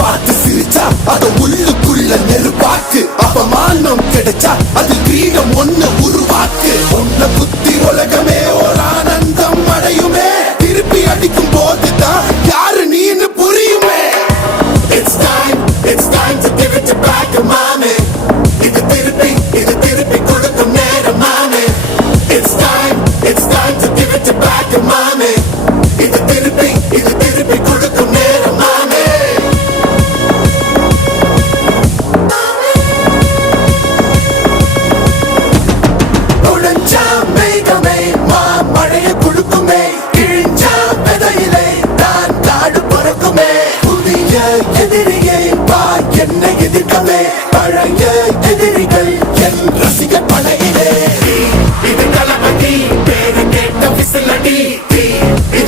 பார்த்து சிரிச்சா அத உள்ளுக்குள்ள நெருப்பாக்கு. அப்பமானம் கிடைச்சா அது கிரீடம் ஒண்ணு உருவாக்கு. உன்னை புத்தி உலகமே ஒரு ஆனந்தம் அடையுமே. திருப்பி அடிக்கும் போதுதான் யாரு நீன்னு புரியுமே. It's time to give it back to mommy. இது திருப்பி கொடுக்கும் நேரம் மாமே. It's time to give it back to mommy. இது திருப்பி கொடுக்கும் நேரம் மாமே. உடைஞ்சா மேகமே மழைய குழுக்குமே. கிழிஞ்சா விதையிலே தான் காடு பறக்குமே. புதிய எதிரியை வா என்னை எதிர்க்கவே. பழைய